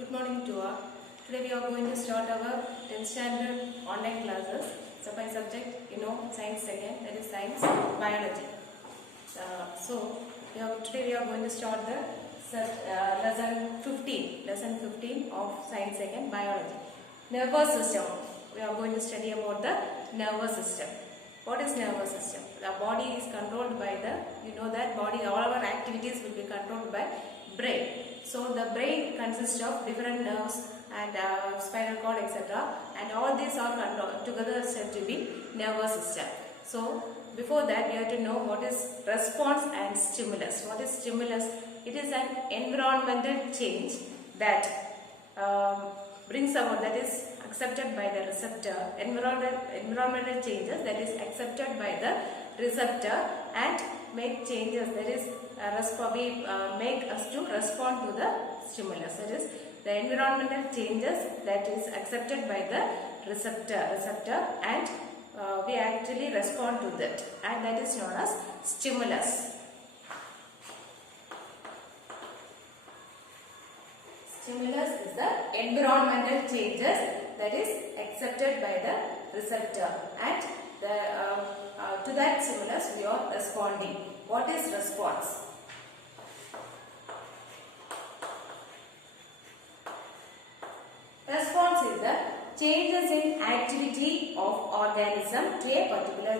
Good morning to all. Today we are going to start our 10th standard online classes. Subject, science second, that is science, biology. Today we are going to start the lesson 15 of science second, biology. Nervous system. We are going to study about the nervous system. What is nervous system? The body is controlled by all our activities will be controlled by brain. So the brain consists of different nerves and spinal cord, etc. And all these are controlled together said to be nervous system. So before that we have to know what is response and stimulus. What is stimulus? It is an environmental change that brings about, that is accepted by the receptor. Environmental changes that is accepted by the receptor and make changes, that is make us to respond to the stimulus. That is the environmental changes that is accepted by the receptor and we actually respond to that, and that is known as stimulus. Stimulus is the environmental changes that is accepted by the receptor, and to that stimulus we are responding. What is response? Response is the changes in activity of organism to a particular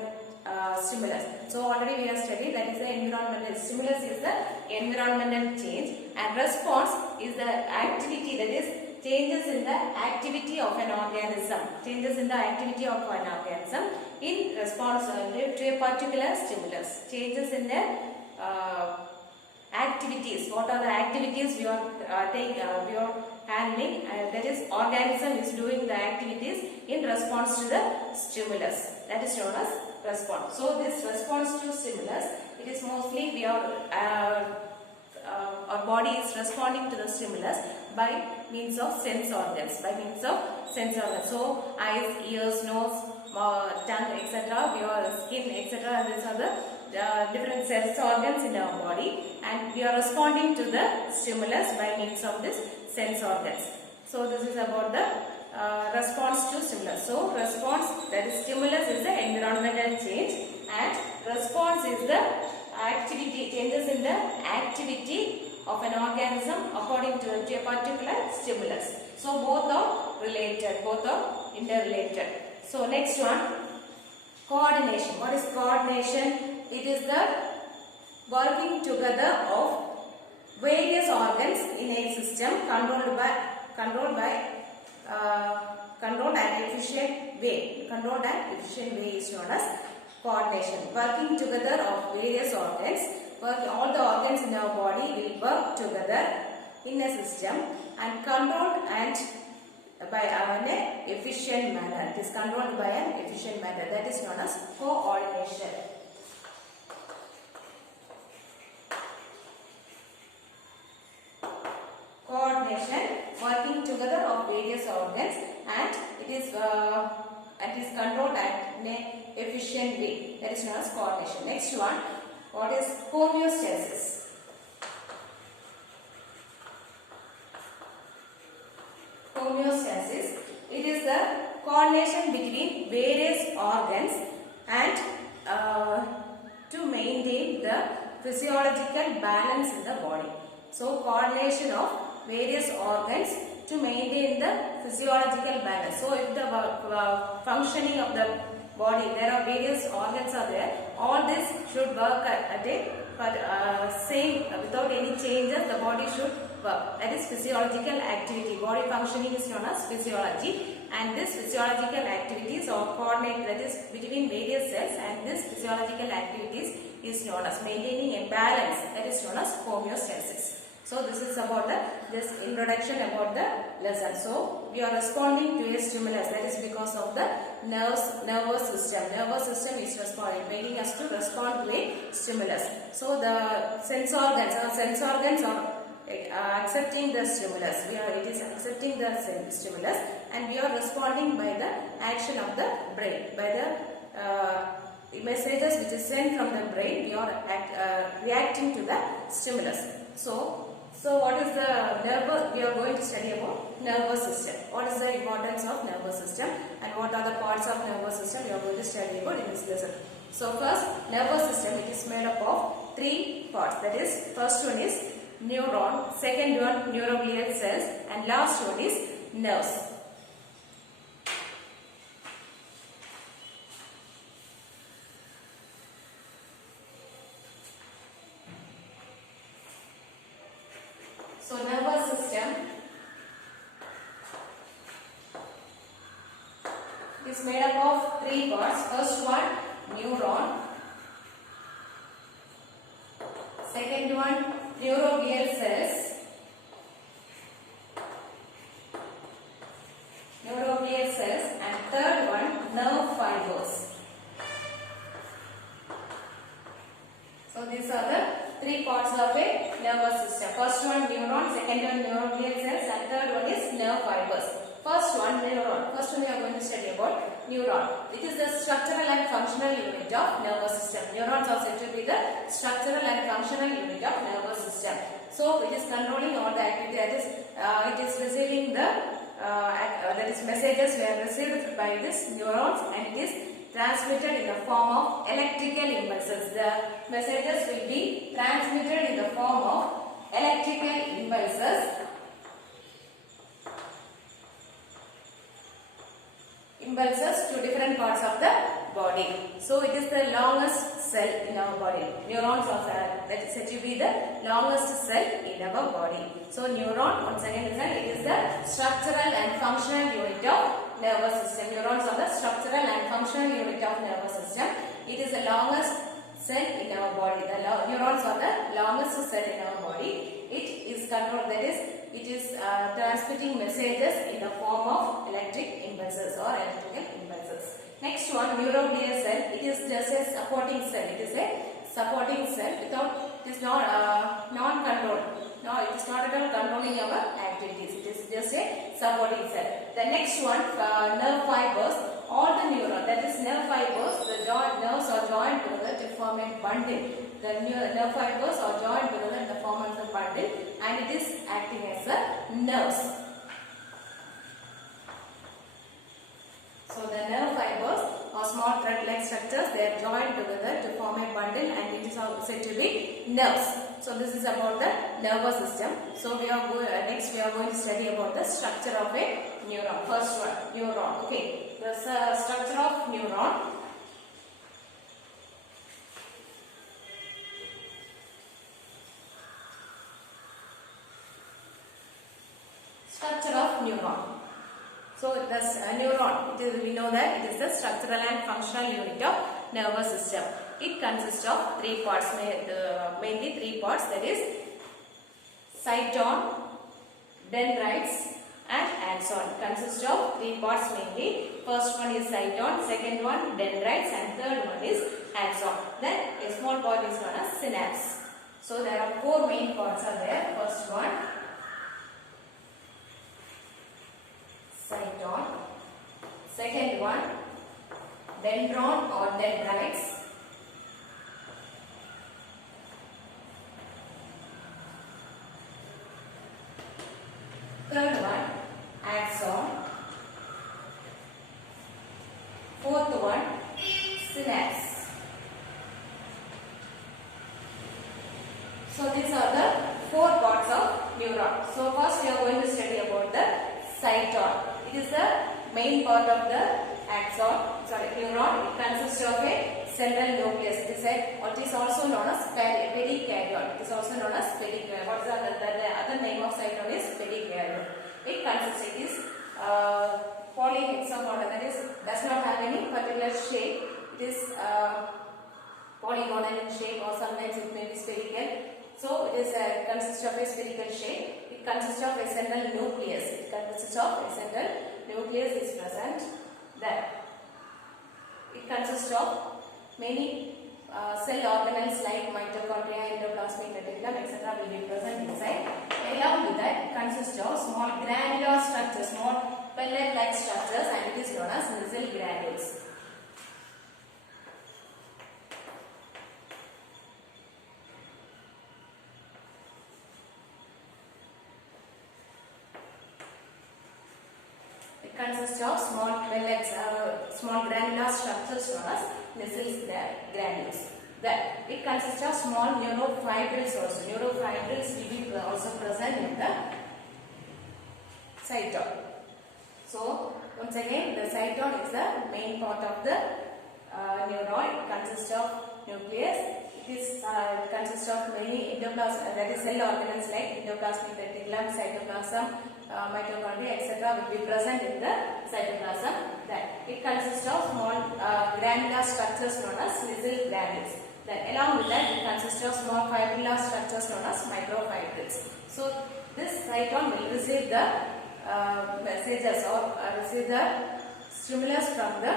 stimulus. So already we have studied that is the environmental. Stimulus is the environmental change, and response is the activity, that is changes in the activity of an organism. Changes in the activity of an organism in response to a particular stimulus. Changes in the activities. What are the activities we are handling? That is organism is doing the activities in response to the stimulus. That is known as response. So this response to stimulus, it is mostly we are our body is responding to the stimulus by means of sense organs. So eyes, ears, nose, tongue, etc. Your skin, etc. These are the different sense organs in our body, and we are responding to the stimulus by means of this sense organs. So this is about the response to stimulus. So response, that is stimulus, is the environmental change, and response is the activity, changes in the activity of an organism according to a particular stimulus. So both are related, both are interrelated. So next one, coordination. What is coordination? It is the working together of various organs in a system controlled and efficient way. Controlled and efficient way is known as coordination. Working together of various organs. All the organs in our body will work together in a system and controlled and by an efficient manner. It is controlled by an efficient manner. That is known as coordination. Coordination, working together of various organs, and it is controlled in an efficient way. That is known as coordination. Next one, what is homeostasis? Homeostasis, it is the coordination between various organs and to maintain the physiological balance in the body. So coordination of various organs to maintain the physiological balance. So if the functioning of the body, there are various organs are there, all this should work at a same, without any changes, the body should work. That is physiological activity. Body functioning is known as physiology, and this physiological activities are coordinated, that is between various cells, and this physiological activities is known as maintaining a balance, that is known as homeostasis. So this is about this introduction about the lesson. So we are responding to a stimulus, that is because of the nervous system. Nervous system is responding, making us to respond to a stimulus. So the sense organs are accepting the stimulus. It is accepting the stimulus, and we are responding by the action of the brain, by the messages which is sent from the brain. We are reacting to the stimulus. So what is the nerve? We are going to study about nervous system. What is the importance of nervous system and what are the parts of nervous system we are going to study about in this lesson. So first, nervous system, it is made up of 3 parts. That is, first one is neuron, second one neuroglial cells, and last one is nerves. So nervous system is made up of 3 parts. First one, neuron. Second one, neuroglial cells. Neuroglial cells, and third one, nerve fibers. So these are the 3 parts of a nervous system. First one, neuron. Second one, neuroglial cells, and third one is nerve fibers. First one, neuron. First one we are going to study about neuron. It is the structural and functional unit of nervous system. Neurons are said to be the structural and functional unit of nervous system. So it is controlling all the activity. That is, it is receiving the messages were received by this neurons, and it is transmitted in the form of electrical impulses. The messages will be transmitted in the form of electrical impulses. To different parts of the body. So it is the longest cell in our body. Neurons are that is said to be the longest cell in our body. So neuron, once again, it is the structural and functional unit of nervous system. Neurons are the structural and functional unit of nervous system. It is the longest cell in our body. The neurons are the longest cell in our body. It is controlled, that is, it is transmitting messages in the form of electric impulses or electrical impulses. Next one, neuroglial cell. It is just a supporting cell. It is a supporting cell without, it is not non-controlled. No, it is not at all controlling our activities. It is just a supporting cell. The next one, nerve fibers. All the neuron, that is nerve fibers, the nerves are joined together to form a bundle. The nerve fibers are joined together in the form of a bundle, and it is acting as a nerves. So the nerve fibers are small thread-like structures. They are joined together to form a bundle, and it is said to be nerves. So this is about the nervous system. So we are next we are going to study about the structure of a neuron. First one, neuron. Okay. The structure of neuron. Structure of neuron. So the neuron, we know that it is the structural and functional unit of nervous system. It consists of 3 parts, mainly 3 parts, that is cyton, dendrites, and axon. It consists of 3 parts mainly. First one is cyton, second one dendrites, and third one is axon. Then a small part is known as synapse. So there are 4 main parts are there. First one, cyton. Second one, dendron or dendrites. Third one, axon. Fourth one, synapse. So these are the 4 parts of neuron. So first we are going to study about the cyton. It is the main part of the neuron. It consists of a central nucleus. It is also known as pericardion. It is also known as pericardion. What is the other name of cyton is pericardion. It is polyhexagonal, that is, does not have any particular shape. It is polygonal in shape, or sometimes it may be spherical. So it is consists of a spherical shape. It consists of a central nucleus. It consists of a central nucleus is present there. It consists of many cell organelles like mitochondria, endoplasmic reticulum, etc. will be present inside. Along with that, it consists of small granular structures, small pellet-like structures, and it is known as missile granules. consists of small granular structures known as Nissel's granules. That it consists of small neurofibrils also. Neurofibrils will be also present in the cytosol. So once again, the cytosol is the main part of the neuron. It consists of nucleus. It consists of many endoplasm, that is cell organelles like endoplasmic reticulum, cytoplasm, mitochondria, etc. will be present in the cytoplasm. That it consists of small granular structures known as Nissel's granules. Then along with that, it consists of small fibrillar structures known as microfibrils. So this cytosol will receive the messages or receive the stimulus from the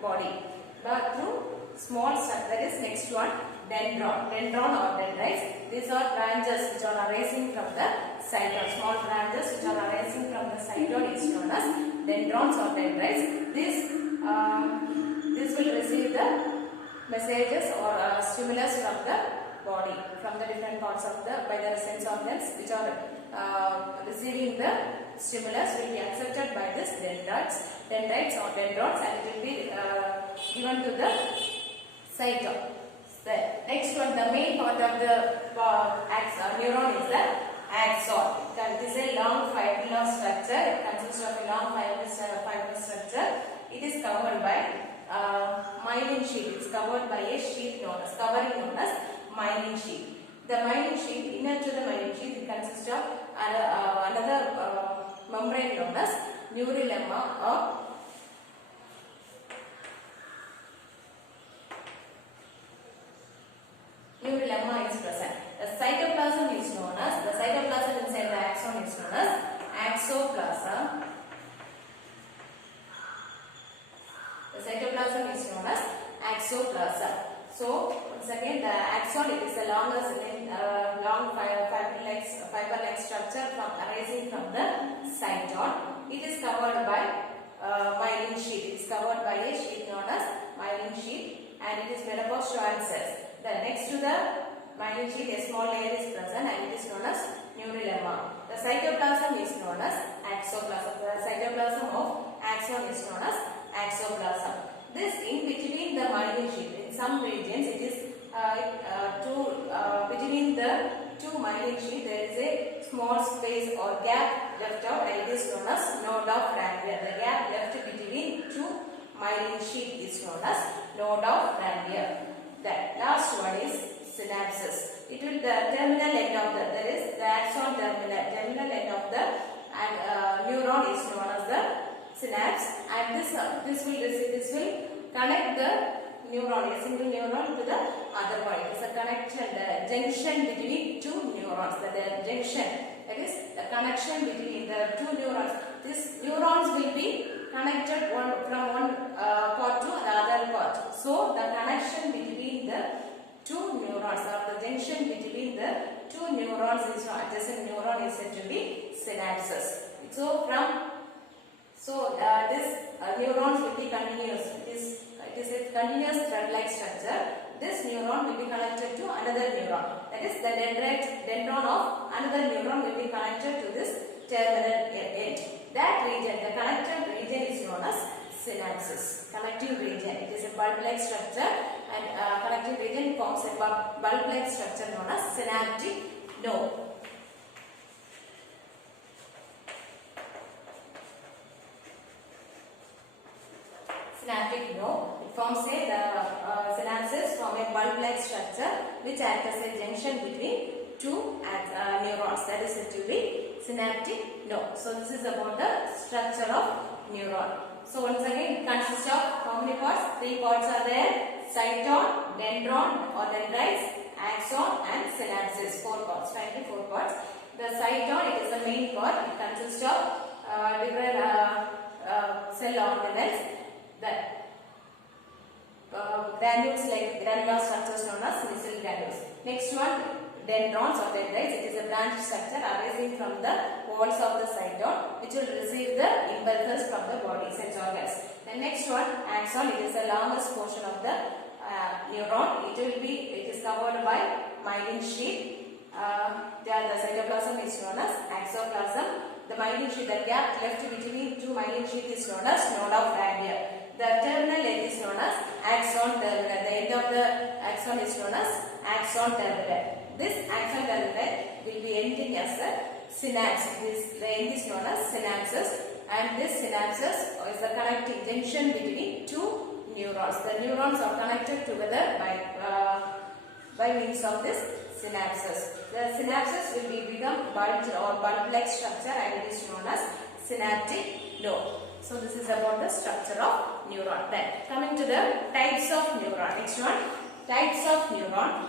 body but through small structure. That is next one, dendron or dendrites. These are branches which are arising from the cytosol. Small branches which are arising from the cytosol is known as dendrons or dendrites. This will receive the messages or stimulus from the body, from the different parts of by the sense organs which are receiving the stimulus will be accepted by this dendrites or dendrons, and it will be given to the cytosol. The next one, the main part of the neuron is the axon. It is a long fibrillar structure. It consists of a long fibrous structure. It is covered by myelin sheath. It is covered by a sheath covering known as myelin sheath. The myelin sheath, inner to the myelin sheath, it consists of another membrane known as neurolemma or neurolemma is present. The cytoplasm is known as, the cytoplasm inside the axon is known as axoplasm. The cytoplasm is known as axoplasm. So once again, the axon, it is the longest long fiber-like structure arising from the cytosol. It is covered by myelin sheath. It is covered by a sheath known as myelin sheath, and it is made up of Schwann cells. Then next to the myelin sheath, a small layer is present, and it is known as neurolemma. The cytoplasm is known as axoplasm. The cytoplasm of axon is known as axoplasm. This in between the myelin sheath, in some regions it is between the two myelin sheath there is a small space or gap left out, and it is known as node of Ranvier. The gap left between two myelin sheath is known as node of Ranvier. The last one is synapses. It will the terminal end of that is the axon terminal end of the neuron is known as the synapse, and this will connect the neuron, a single neuron, to the other one. It is a connection, the junction between two neurons. The junction, that is the connection between the two neurons. These neurons will be connected from one part to the other part. So the connection between the two neurons, or the junction between the two neurons is adjacent neuron, is said to be synapses. So this neurons will be continuous. It is a continuous thread-like structure. This neuron will be connected to another neuron. That is, the dendron of another neuron will be connected to this terminal end. That region, the connected region, is known as synapses. Connecting region. It is a bulb-like structure, and connecting region forms a bulb-like structure known as synaptic node. Synaptic node. It forms the synapses form a bulb-like structure which acts as a junction between two neurons. That is said to be synaptic node. So this is about the structure of neuron. So once again, it consists of how many parts? 3 parts are there: cytosol, dendron or dendrites, axon, and synapses. 4 parts. Finally, 4 parts. The cytosol, it is the main part. It consists of different cell organelles. The granules like granular structures known as Nissel's granules. Next one, dendrons or dendrites. It is a branch structure arising from the walls of the cytosol, which will receive the impulses from the body sense organs. The next one, axon. It is the longest portion of the neuron. It is covered by myelin sheath. The cytoplasm is known as axoplasm. the myelin sheath, the gap left between two myelin sheath is known as node of Ranvier. The terminal end is known as axon terminal. The end of the axon is known as axon terminal. This axon terminal will be ending as a synapse. The end is known as synapses, and this synapses is the connecting junction between two neurons. The neurons are connected together by means of this synapses. The synapses will become bulged or bulb-like structure, and it is known as synaptic node. So this is about the structure of neuron. Then coming to the types of neuron. Next one, types of neuron.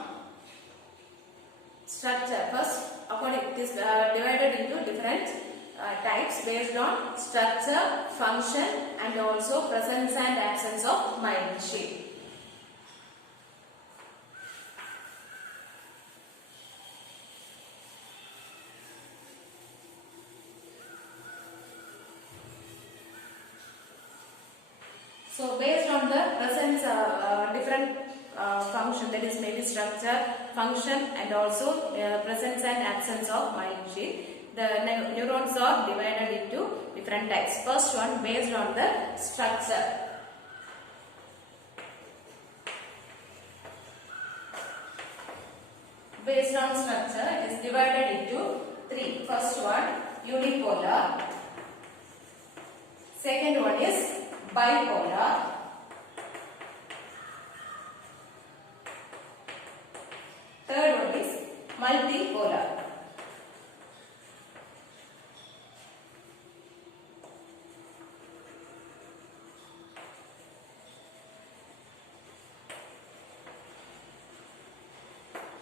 Structure. First, according it is divided into different types based on structure, function, and also presence and absence of myelin sheath. So based on the presence different function, that is maybe structure, function, and also presence and absence of myelin sheath, the neurons are divided into different types. First one, based on the structure. Based on structure, it is divided into three. First one, unipolar. Second one is bipolar. Third one is multipolar.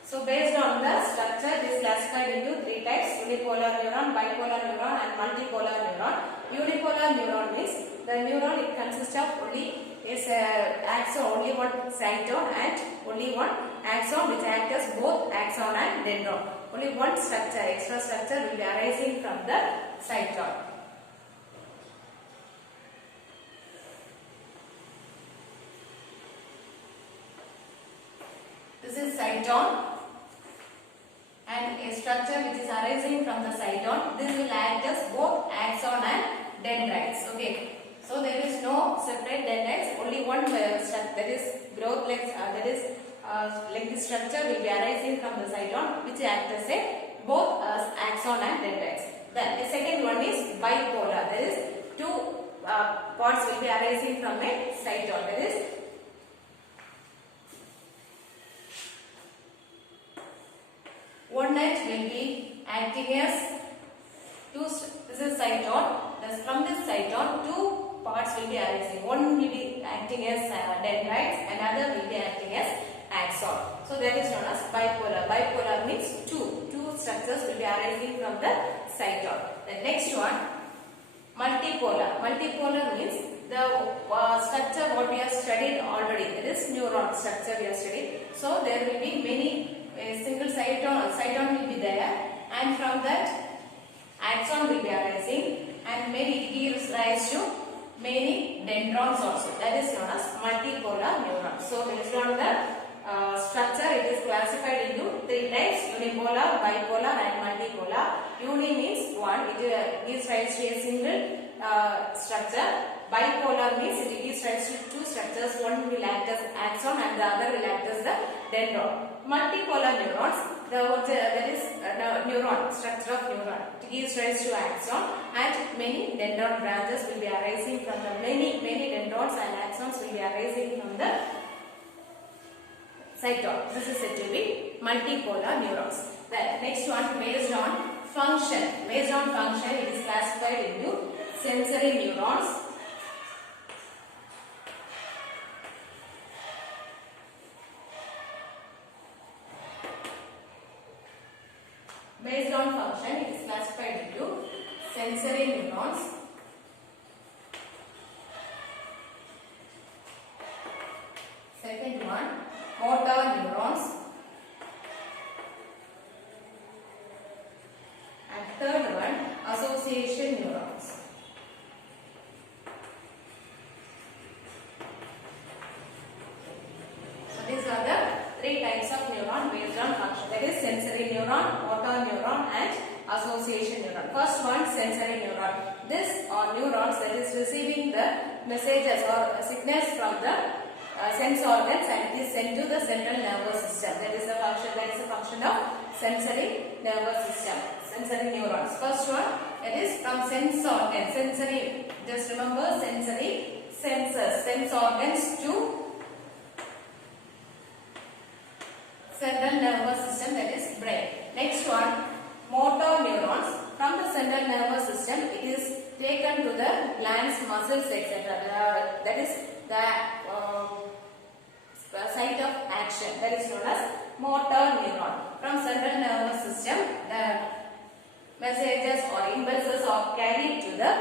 So based on the structure, it is classified into three types: unipolar neuron, bipolar neuron, and multipolar neuron. Unipolar neuron means the neuron, it consists of axon, only one cyton, and only one axon which acts as both axon and dendron. Only one structure, extra structure will be arising from the cyton. This is cyton, and a structure which is arising from the cyton. This will act as both axon and dendrites. Okay. So there is no separate dendrites. Only one structure, that is growth legs. Like this structure will be arising from the cyton, which act as both axon and dendrites. Then the second one is bipolar. That is two parts will be arising from a cyton. That is one edge will be acting as two. This is cyton. From this cyton, two parts will be arising. One will be acting as dendrites, and other will be acting as axon. So that is known as bipolar. Bipolar means two structures will be arising from the cyton. The next one, multipolar. Multipolar means the structure what we have studied already. That is neuron structure we have studied. So there will be many single cyton will be there, and from that axon will be arising, and maybe it gives rise to many dendrons also. That is known as multipolar neuron. So based on the structure, it is classified into three types: unipolar, bipolar, and multipolar. Uni means one, it gives rise to a single structure. Bipolar means it gives rise to two structures. One will act as axon and the other will act as the dendron. Multipolar neurons, that is neuron, structure of neuron. It gives rise to axon, and many dendron branches will be arising from the many dendrons and axons will be arising from the cyton. This is said to be multipolar neurons. The next one, based on function. Based on function, it is classified into sensory neurons, based on function, it is classified into sensory neurons, second one, motor neurons, and third one, association neurons. So these are the three types of neuron based on function. That is sensory neuron, motor neuron, and association neuron. neuron. First one, sensory neuron. This are neurons that is receiving the messages or signals from the sense organs, and it is sent to the central nervous system. That is the function. That is the function of sensory nervous system. Sensory neurons. First one, it is from sense organs. Sensory. Just remember sensory. Senses. Sense organs to central nervous system, that is brain. Next one, motor neurons. From the central nervous system, it is taken to the glands, muscles, etc. That is the site of action. That is known as motor neuron. From central nervous system, the messages or impulses are carried to the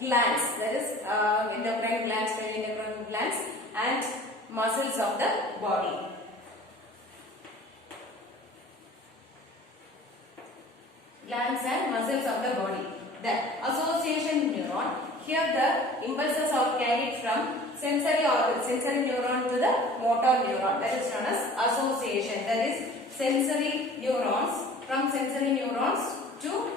glands. That is endocrine glands, endocrine glands, and muscles of the body. Glands and muscles of the body. The association neuron. Here the impulses are carried from sensory neuron to the motor neuron. That is known as association. That is sensory neurons. From sensory neurons to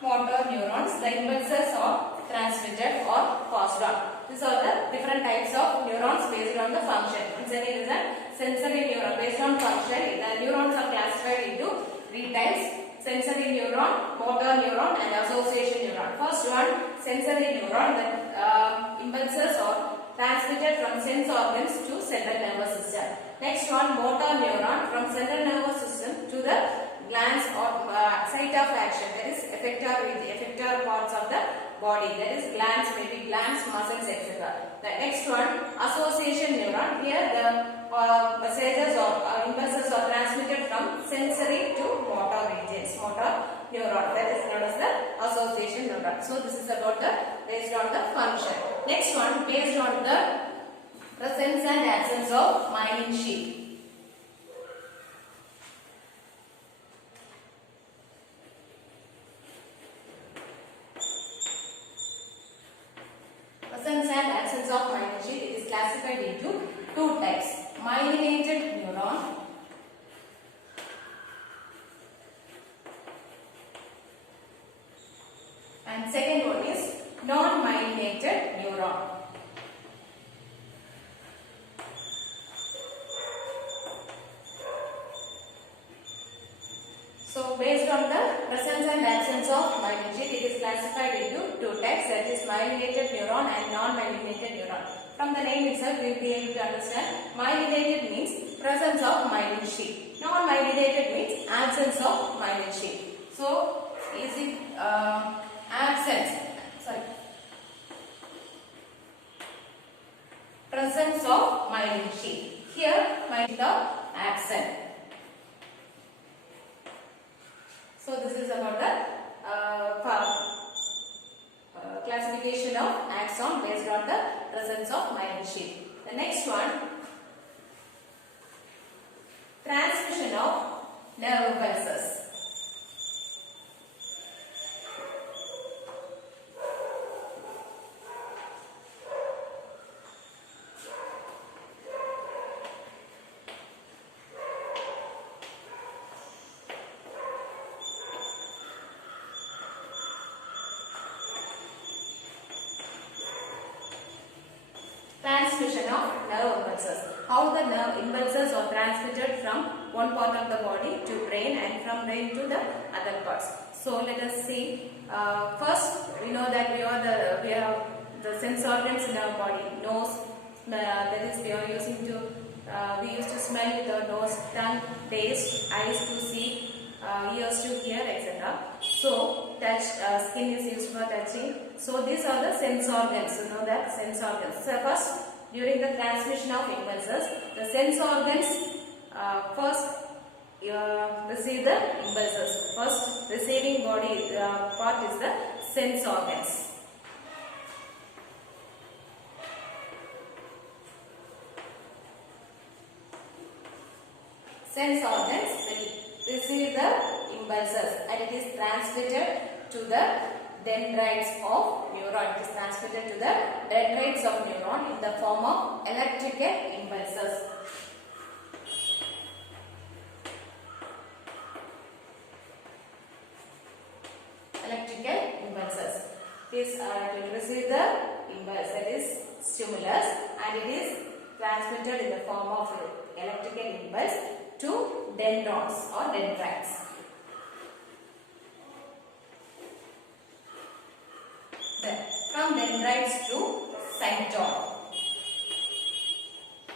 motor neurons, the impulses are transmitted or passed on. These are the different types of neurons based on the function. Sensory neuron based on function. The neurons are classified into three types: sensory neuron, motor neuron, and association neuron. First one, sensory neuron. The impulses are transmitted from sense organs to central nervous system. Next one, motor neuron, from central nervous system to the glands or site of action. That is effector parts of the body. That is glands, maybe glands, muscles, etc. The next one, association neuron. Here the messages or impulses are transmitted from sensory to motor regions. Motor neuron. That is known as the association neuron. So this is about the based on the function. Next one, based on the presence and absence of myelin sheath. Presence and absence of myelin sheath, it is classified into two types: myelinated neuron and second one is non-myelinated neuron. So based on the presence and absence of myelin sheath, it is classified into two types, that is myelinated neuron and non-myelinated neuron. From the name itself, we will be able to understand. Myelinated means presence of myelin sheath. Non-myelinated means absence of myelin sheath. So is it presence of myelin sheath. Here myelin sheath are absent. So this is about the classification of axon based on the presence of myelin sheath. The next one, transmission of nerve impulses. Transmission of nerve impulses. How the nerve impulses are transmitted from one part of the body to brain and from brain to the other parts. So let us see. First, we know that we have the sense organs in our body. Nose, that is we used to smell with our nose, tongue, taste, eyes to see, ears to hear, etc. So touch, skin is used for touching. So these are the sense organs. You know that sense organs. So first, during the transmission of impulses, the sense organs first receive the impulses. First receiving body part is the sense organs. Sense organs will receive the impulses and it is transmitted to the dendrites of neuron. It is transmitted to the dendrites of neuron in the form of electrical impulses. electrical impulses. It will receive the impulse, that is stimulus, and it is transmitted in the form of electrical impulse to dendrons or dendrites. Then from dendrites to cytone.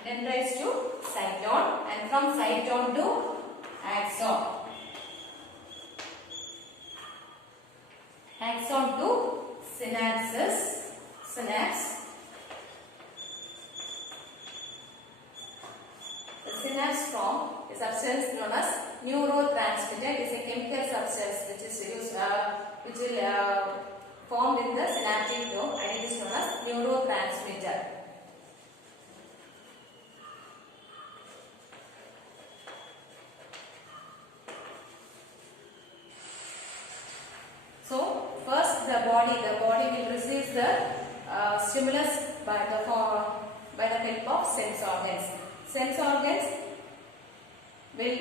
Dendrites to cytone, and from cytone to axon. Axon to synapse. The synapse form a substance known as neurotransmitter. It is a chemical substance which is used, which will formed in the synaptic dome, and it is known as neurotransmitter. So first the body will receive the stimulus by the help of sense organs. Sense organs will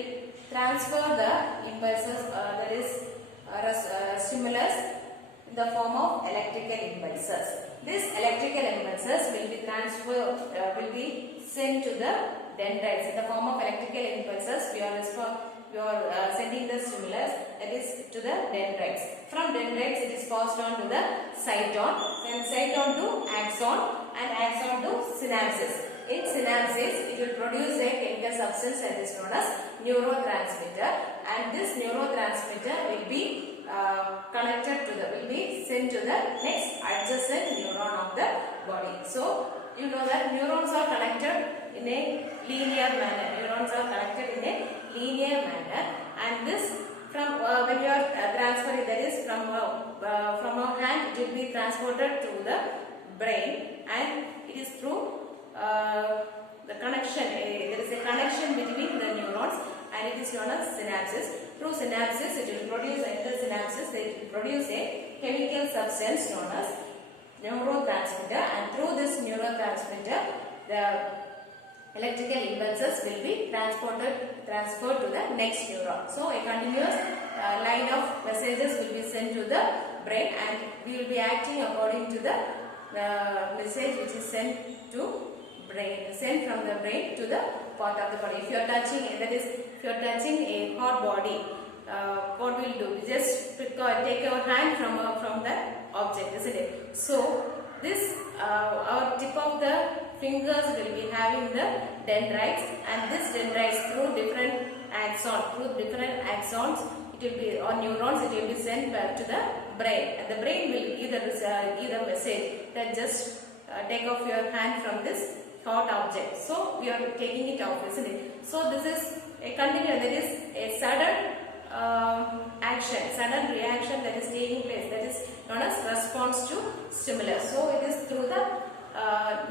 transfer the impulses, that is stimulus, in the form of electrical impulses. These electrical impulses will be transferred, will be sent to the dendrites in the form of electrical impulses. We are sending the stimulus, that is to the dendrites. From dendrites it is passed on to the cytone, then cytone to axon, and axon to synapses. In synapses it will produce a chemical substance that is known as neurotransmitter, and this neurotransmitter will be will be sent to the next adjacent neuron of the body. So you know that neurons are connected in a linear manner. And this from when you are transferring, that is from our hand, it will be transported to the brain, and it is through the connection. There is a connection between the neurons, and it is known as synapses. Through synapses, it will produce a chemical substance known as neurotransmitter, and through this neurotransmitter, the electrical impulses will be transferred to the next neuron. So a continuous line of messages will be sent to the brain, and we will be acting according to the message which is sent from the brain to the part of the body. If you are touching, if you are touching a hot body, what will do? We just take our hand from the object, isn't it? So this our tip of the fingers will be having the dendrites, and this dendrites through different axons, it will be, or neurons, it will be sent back to the brain, and the brain will either message that just take off your hand from this hot object. So we are taking it off, isn't it? So this is a continuous, that is a sudden sudden reaction that is taking place, that is known as response to stimulus. So it is through the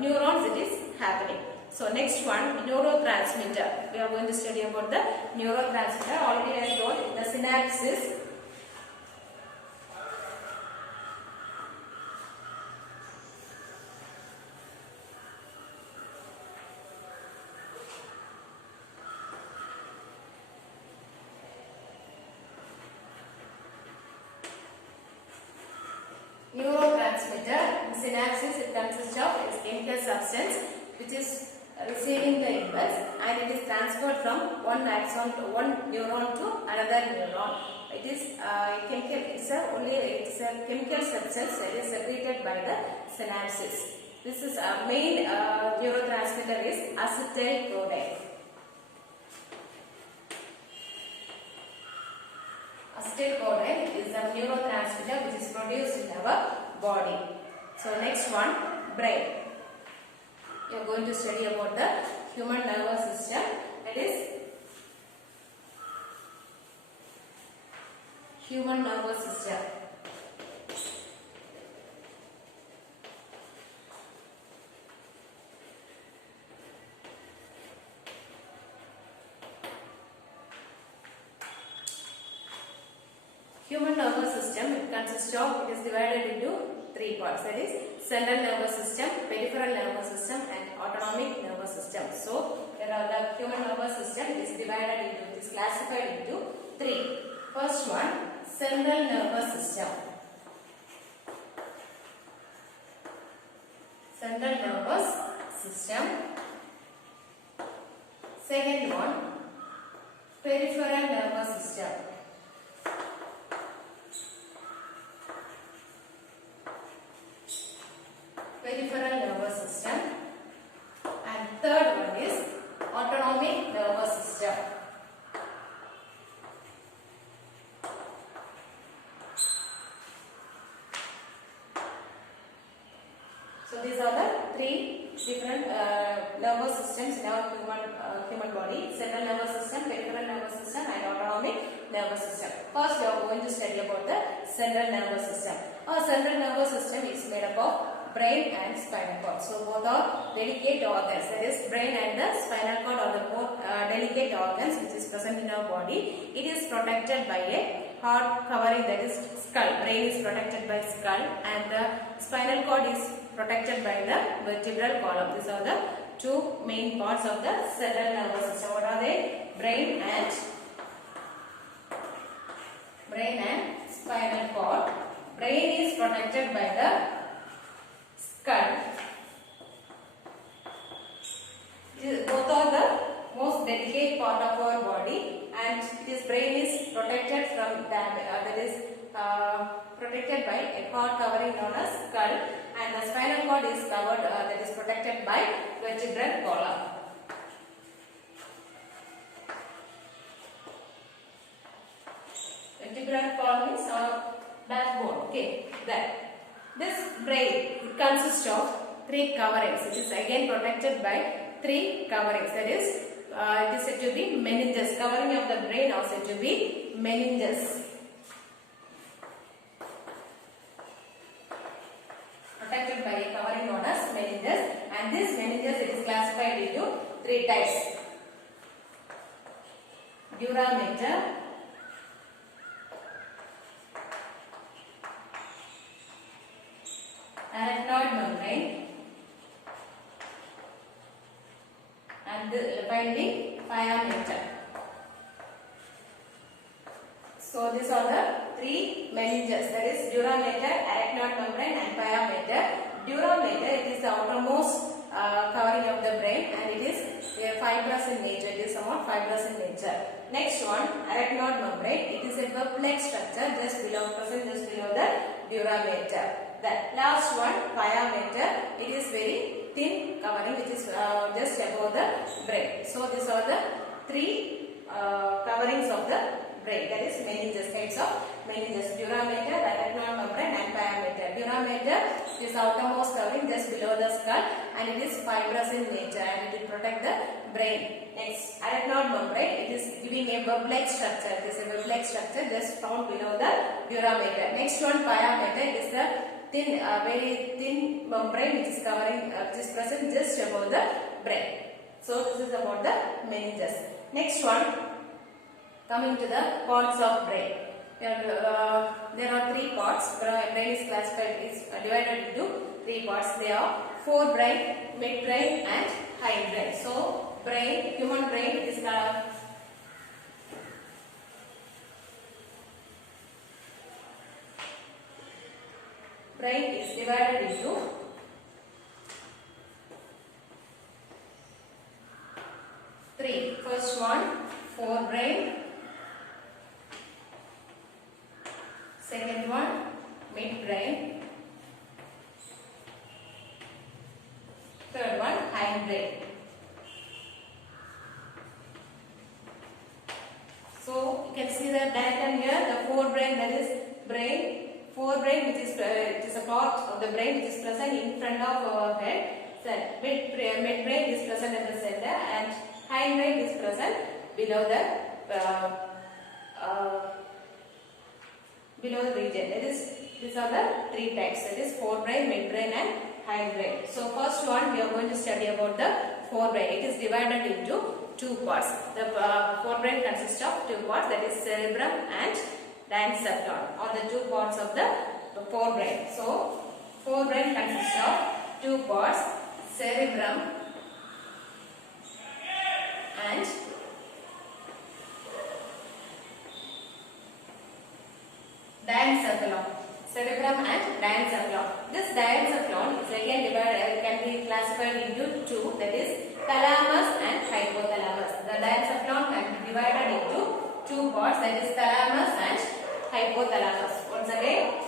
neurons it is happening. So next one, neurotransmitter. We are going to study about the neurotransmitter. Already I told the synapses. Neurotransmitter in synapses, it consists of its chemical substance which is receiving the impulse, and it is transferred from one axon to one neuron to another neuron. It is it's a chemical substance that is secreted by the synapses. This is our main neurotransmitter is acetylcholine. Acetylcholine is the neurotransmitter which is produced in our body. So next one, brain. You are going to study about the human nervous system. That is human nervous system. Human nervous system, it consists of, it is divided into three parts, that is central nervous system, peripheral nervous system, and autonomic nervous system. So the human nervous system is classified into three. First one, central nervous system. central nervous system. Second one, peripheral nervous system. Peripheral nervous system. And third one is autonomic nervous system. So these are the three different nervous systems in our human body: central nervous system, peripheral nervous system, and autonomic nervous system. First, we are going to study about the central nervous system. Our central nervous system is made up of brain and spinal cord. So both are delicate organs. That is, brain and the spinal cord are the more delicate organs which is present in our body. It is protected by a hard covering, that is skull. Brain is protected by skull, and the spinal cord is protected by the vertebral column. These are the two main parts of the central nervous system. What are they? Brain and spinal cord. Brain is protected by the skull. Both are the most delicate part of our body, and this brain is protected from damage. That is protected by a cord covering known as skull, and the spinal cord is covered. That is protected by vertebral column. Vertebral column is our backbone. Okay, that. This brain consists of three coverings. It is again protected by three coverings. That is, it is said to be meninges. Covering of the brain are said to be meninges. Protected by a covering known as meninges, and this meninges it is classified into three types: dura mater, arachnoid membrane, and finally pia mater. So these are the three meninges, that is dura mater, arachnoid membrane, and pia mater. Dura mater, it is the outermost covering of the brain, and it is fibrous in nature. It is somewhat fibrous in nature. Next one, arachnoid membrane. It is a web-like structure present just below the dura mater. The last one, pia mater. It is very thin covering which is just above the brain. So these are the three coverings of the brain. That is meninges, types of meninges: dura mater, arachnoid membrane, and pia mater. Dura mater is outermost covering just below the skull, and it is fibrous in nature, and it will protect the brain. Next, arachnoid membrane. It is giving a web-like structure. It is a web-like structure just found below the dura mater. Next one, pia mater. It is the very thin membrane which is covering, which is present just above the brain. So this is about the meninges. Next one, coming to the parts of brain. There are three parts. Brain is classified, is divided into three parts. They are forebrain, midbrain, and hindbrain. So brain, human brain is brain is divided into three. First one, forebrain. Second one, midbrain. Third one, hindbrain. So you can see the diagram here. The forebrain, that is brain. Forebrain, which is it is a part of the brain which is present in front of our head. Midbrain is present in the center, and hindbrain is present below the region. That is, these are the three types. That is forebrain, midbrain, and hindbrain. So first one, we are going to study about the forebrain. It is divided into two parts. The forebrain consists of two parts. That is cerebrum and diencephalon, are the two parts of the forebrain. So forebrain consists of two parts: cerebrum and diencephalon. cerebrum and diencephalon. This diencephalon is again divided, can be classified into two, that is thalamus and hypothalamus. The diencephalon can be divided into two parts, that is thalamus and hypothalamus. Once again,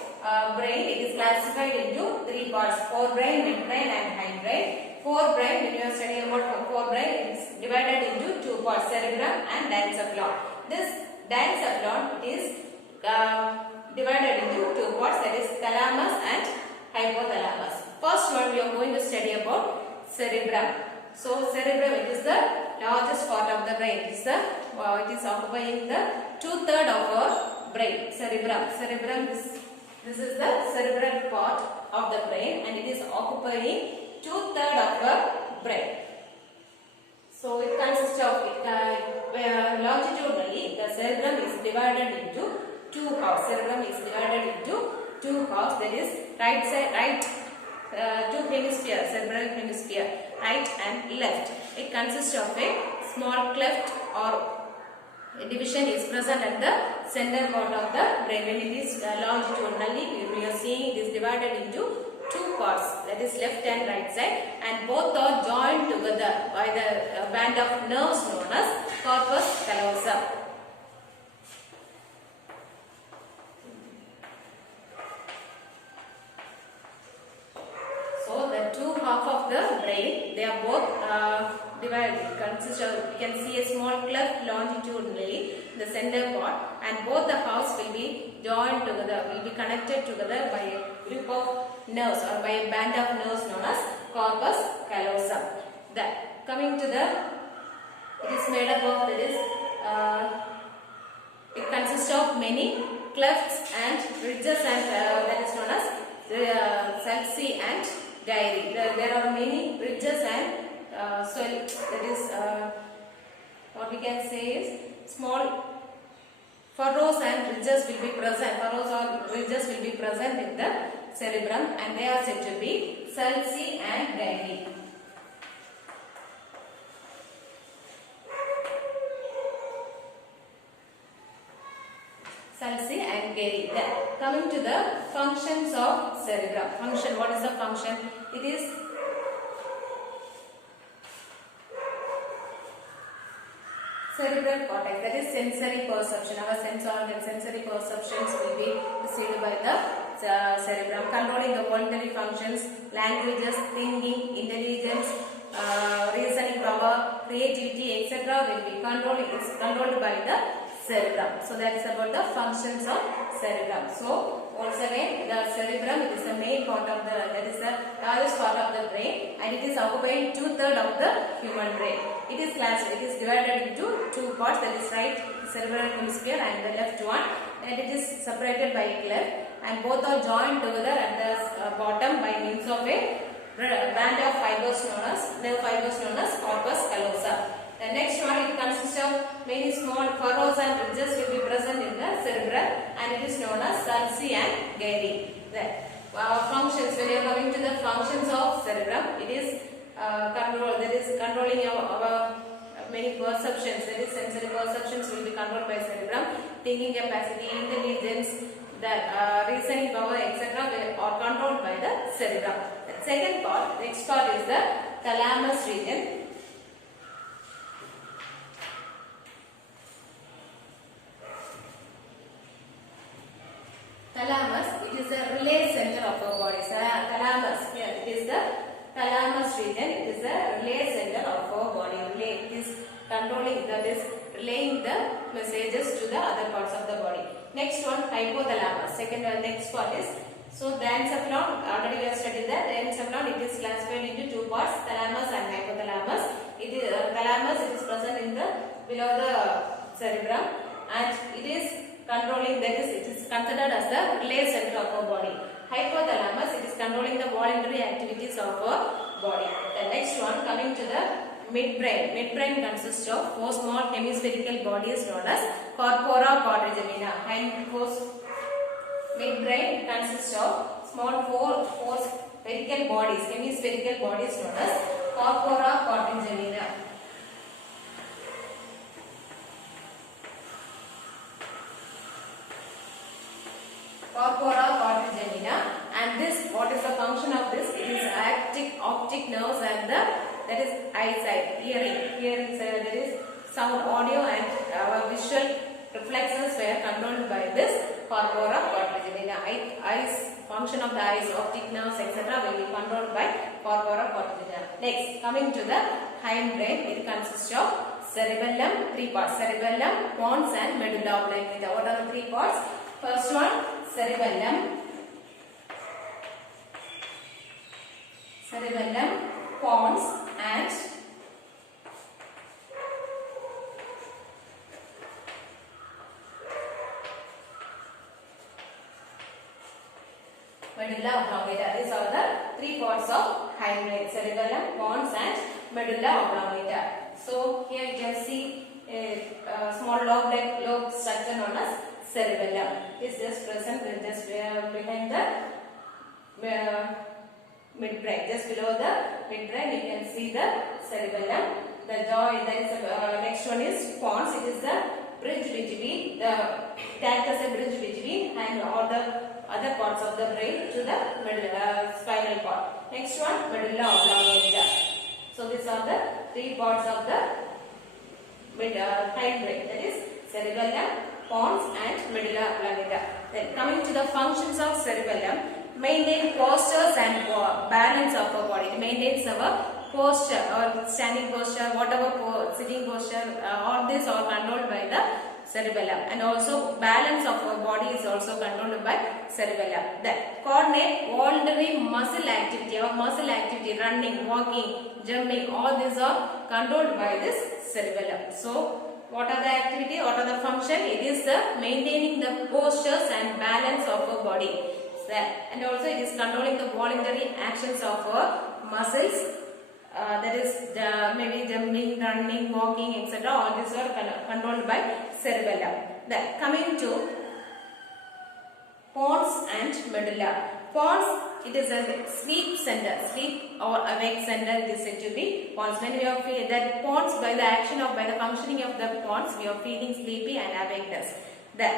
brain, it is classified into three parts: forebrain, midbrain and hindbrain. Forebrain, when you are studying about forebrain, it is divided into two parts: cerebrum and diencephalon. This diencephalon is divided into two parts, that is thalamus and hypothalamus. First one, we are going to study about cerebrum. So cerebrum, it is the largest part of the brain. It is occupying the 2/3 of our brain. Cerebrum is, this is the cerebral part of the brain, and it is occupying 2/3 of our brain. So it consists of longitudinally, the cerebrum is divided into two halves. Cerebrum is divided into two halves, that is right side, two hemispheres, cerebral hemisphere, right and left. It consists of a small cleft or a division is present at the center part of the brain. When it is longitudinally, we are seeing it is divided into two parts, that is left and right side, and both are joined together by the band of nerves known as corpus callosum. So the two half of the brain, they are both divided. Consist of, we can see a small cleft longitudinally, the center part, and both the halves will be joined together, will be connected together by a group of nerves or by a band of nerves known as corpus callosum. Then coming to the, it is made up of, that is it consists of many clefts and ridges, and that is known as sulci and gyri. There are many ridges and so that is what we can say is small furrows and ridges will be present. Furrows or ridges will be present in the cerebrum, and they are said to be sulci and gyri. Sulci and gyri. Then coming to the functions of cerebrum. Function. What is the function? It is cerebral cortex, that is sensory perception. Our sensory perceptions will be received by the cerebrum, controlling the voluntary functions, languages, thinking, intelligence, reasoning power, creativity, etc. will be controlled by the cerebrum. So that is about the functions of cerebrum. So once again, the cerebrum, it is the main part of the, that is the largest part of the brain, and it is occupying 2/3 of the human brain. It is divided into two parts, that is right cerebral hemisphere and the left one, and it is separated by a cleft, and both are joined together at the bottom by means of a band of nerve fibers known as corpus callosum. The next one, it consists of many small furrows and ridges will be present in the cerebrum, and it is known as sulci and gyri. Then functions, when you are coming to the functions of cerebrum, it is controlling our many perceptions, that is sensory perceptions will be controlled by cerebrum, thinking capacity, intelligence, the reasoning power, etc. are controlled by the cerebrum. The second part, next part is the thalamus region. Thalamus, it is the relay center of our body. Thalamus, here it is the thalamus region. It is the relay center of our body. It is controlling, that is relaying the messages to the other parts of the body. Next one, hypothalamus. Next part is, so diencephalon, already we have studied that. Diencephalon, it is classified into two parts, thalamus and hypothalamus. It is thalamus, it is present in the below the cerebrum, and it is controlling, that is, it is considered as the relay center of our body. Hypothalamus, it is controlling the voluntary activities of our body. The next one, coming to the midbrain. Midbrain consists of four small hemispherical bodies known as corpora quadrigemina. Midbrain consists of small four spherical bodies, hemispherical bodies known as corpora quadrigemina. Corpora quadrigemina. oblongata, and this, what is the function of this? It is optic nerves and the, that is eyesight, hearing, that is sound, audio and visual reflexes were controlled by this corpora cortigina. Eyes, function of the eyes, optic nerves, etc. will be controlled by corpora cortigina. Next, coming to the hindbrain, it consists of cerebellum, three parts: cerebellum, pons and medulla oblongata. What are the three parts? First one, cerebellum, pons and medulla oblongata. These are the three parts of hindbrain: cerebellum, pons and medulla oblongata. So here you can see a small lobe structure known as cerebellum. It is just present just behind the midbrain. Just below the midbrain you can see the cerebellum. The jaw, that is next one is pons. It is the bridge between the, it acts as a bridge between and all the other parts of the brain to the spinal cord. Next one, medulla oblongata. So these are the three parts of the hindbrain, that is cerebellum, pons and medulla oblongata. Then coming to the functions of cerebellum, maintain postures and balance of our body. It maintains our posture or standing posture, whatever sitting posture, all this are controlled by the cerebellum, and also balance of our body is also controlled by cerebellum. Then coordinate voluntary muscle activity, our muscle activity, running, walking, jumping, all these are controlled by this cerebellum. So what are the activity, what are the function? It is the maintaining the postures and balance of our body, and also it is controlling the voluntary actions of our muscles. That is maybe jumping, running, walking, etc. All these are controlled by cerebellum. Then coming to pons and medulla. Pons, it is a sleep center, sleep or awake center. It is said to be pons. When we are feeling that pons, by the action of, by the functioning of the pons, we are feeling sleepy and awakeness. Then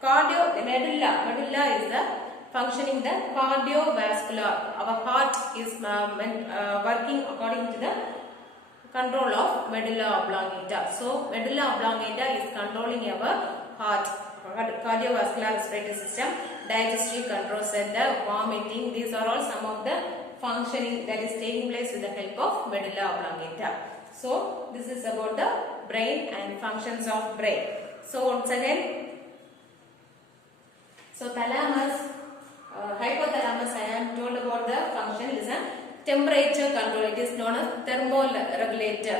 medulla is the functioning the cardiovascular. Our heart is working according to the control of medulla oblongata. So medulla oblongata is controlling our heart, cardiovascular respiratory system, digestive control center, vomiting. These are all some of the functioning that is taking place with the help of medulla oblongata. So this is about the brain and functions of brain. So once again, so thalamus, hypothalamus, I am told about the function. Listen, temperature control. It is known as thermoregulator,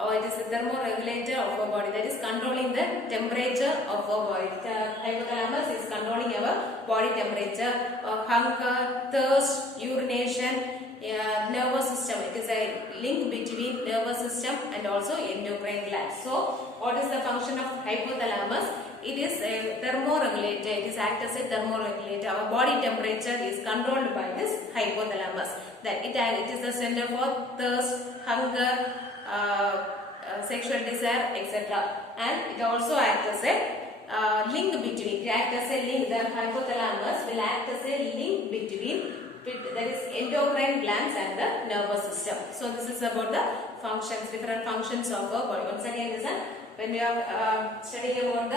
or it is a thermoregulator of our body, that is controlling the temperature of our body. The hypothalamus is controlling our body temperature, hunger, thirst, urination, nervous system. It is a link between nervous system and also endocrine glands. So what is the function of hypothalamus? It is a thermoregulator. It is act as a thermoregulator. Our body temperature is controlled by this hypothalamus. That it is the center for thirst, hunger, sexual desire, etc. And it also acts as a link between. It acts as a link. The hypothalamus will act as a link between, that is endocrine glands and the nervous system. So this is about the functions, different functions of our body. Once again, listen. When we are studying about the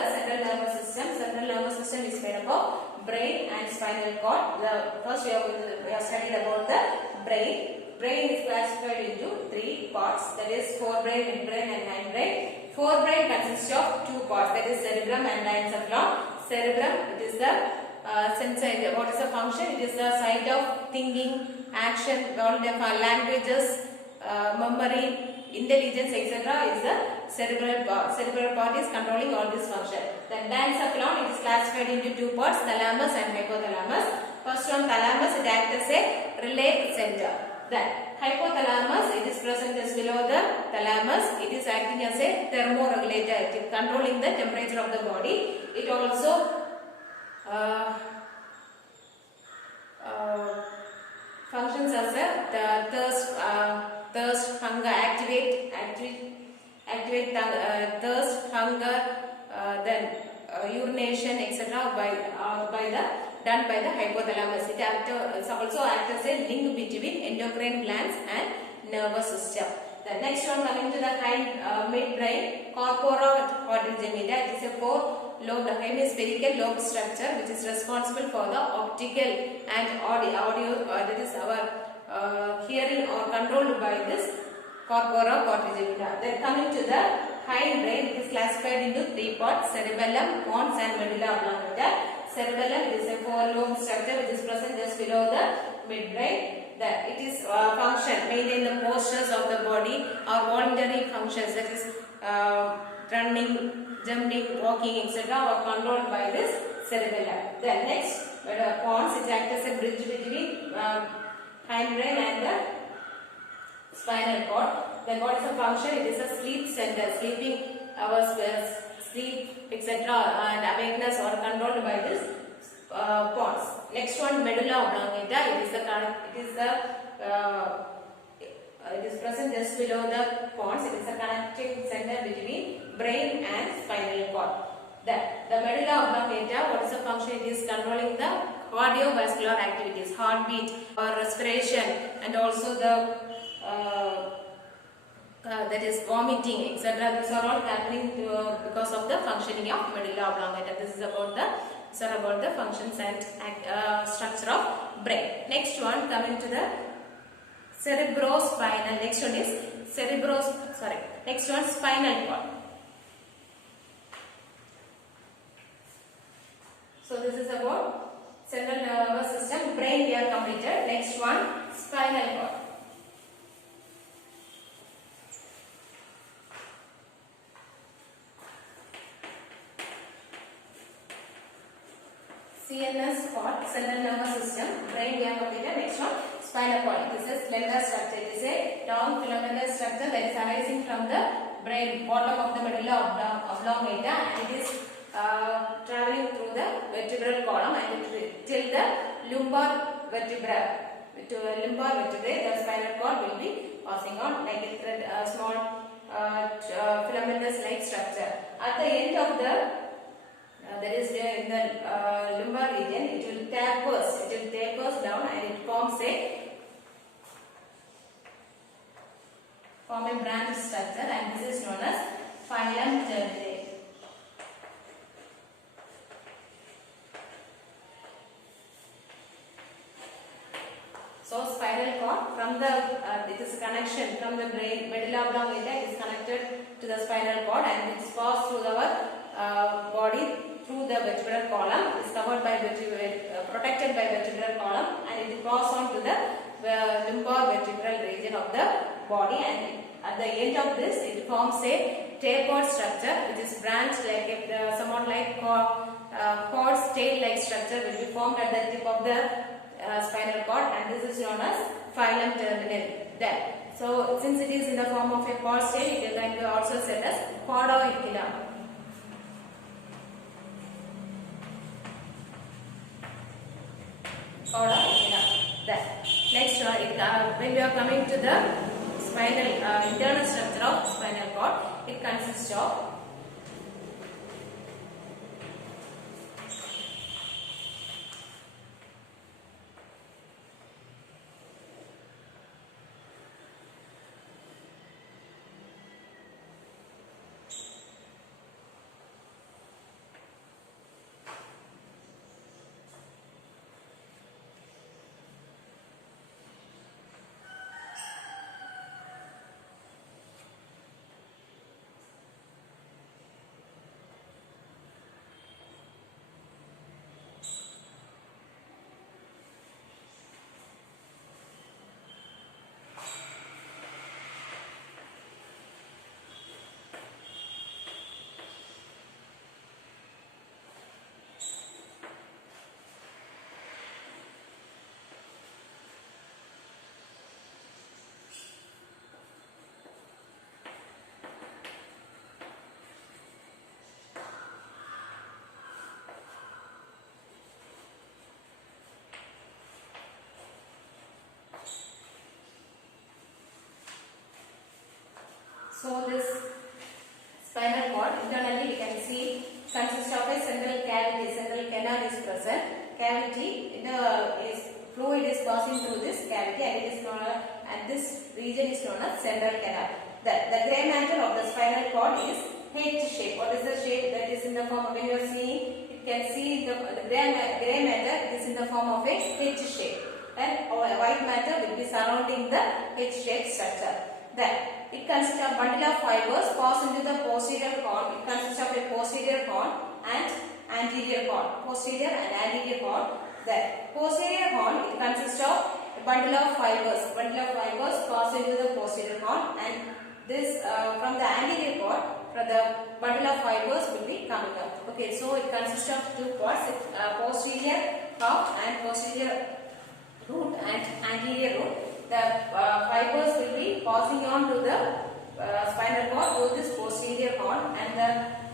central nervous system is made up of brain and spinal cord. First we have studied about the brain. Brain is classified into three parts, that is forebrain, midbrain and hindbrain. Forebrain consists of two parts, that is cerebrum and diencephalon. Cerebrum, it is the sensor. What is the function? It is the site of thinking, action, all the languages, memory, intelligence, etc. is the cerebral part. Cerebral part is controlling all this function. Then diencephalon, it is classified into two parts, thalamus and hypothalamus. First one, thalamus, it acts as a relay center. Then hypothalamus, it is present just below the thalamus. It is acting as a thermoregulator. It is controlling the temperature of the body. It also functions as a thirst, hunger, activate thirst, hunger, then urination, etc. by the done by the hypothalamus. It also acts as a link between endocrine glands and nervous system. The next one, coming to the midbrain, corpora quadrigemata. It is a four-lobed hemispherical lobe structure which is responsible for the optical and audio that is our hearing or controlled by this corpora quadrigemata. Then coming to the hindbrain, it is classified into three parts: cerebellum, pons and medulla oblongata. Cerebellum is a four-lobe structure which is present just below the midbrain. It is function, maintain the postures of the body or voluntary functions, that is running, jumping, walking, etc. are controlled by this cerebellum. Then next, pons, it acts as a bridge between hindbrain and the spinal cord. Then what is the function? It is a sleep center, sleeping hours, sleep, etc. and awakeness are controlled by this pons. Next one, medulla oblongata. It is present just below the pons. It is a connecting center between brain and spinal cord. The medulla oblongata, what is the function? It is controlling the cardiovascular activities, heartbeat or respiration, and also the that is vomiting, etc. These are all happening because of the functioning of medulla oblongata. This is about the functions and structure of brain. Next one, coming to the cerebrospinal. Next one is Next one, spinal cord. So this is about central nervous system. Brain we are completed. Next one, spinal cord. CNS cord, central nervous system. Brain we are completed. Next one, spinal cord. This is slender structure. It is a long filamental structure that is arising from the brain, bottom of the medulla oblongata, and it is traveling through the vertebral column and till the lumbar vertebrae. To lumbar vertebrae, the spinal cord will be passing on like a thread, small filamentous like structure. At the end of the that is in the lumbar region, it will tapers down and it forms a branch structure, and this is known as phylum terminate. So spinal cord, from the it is a connection from the brain, medulla oblongata is connected to the spinal cord, and it is passed through our body through the vertebral column. It is covered by protected by vertebral column, and it passes on to the lumbar vertebral region of the body, and at the end of this it forms a tapered structure which is branched like a somewhat like cord's tail like structure will be formed at the tip of the spinal cord, and this is known as phylum terminal. Then, so since it is in the form of a cord's tail, it can be also said as cauda. Then next when we are coming to the spinal internal structure of spinal cord, it consists of So this spinal cord, internally we can see consists of a central cavity, central canal is present, cavity, fluid is passing through this cavity, and it is known as, and this region is known as central canal. The gray matter of the spinal cord is H shape. What is the shape? That is in the form of, when you are seeing, you can see the gray matter is in the form of a H shape, and white matter will be surrounding the H shaped structure. Then it consists of bundle of fibers pass into the posterior horn. It consists of a posterior horn and anterior horn. Posterior and anterior horn. Then posterior horn, it consists of a bundle of fibers. Bundle of fibers pass into the posterior horn, and this from the anterior horn, from the bundle of fibers will be coming up. Okay, so it consists of two parts: posterior half and posterior root and anterior root. The fibers will be passing on to the spinal cord through this posterior horn, and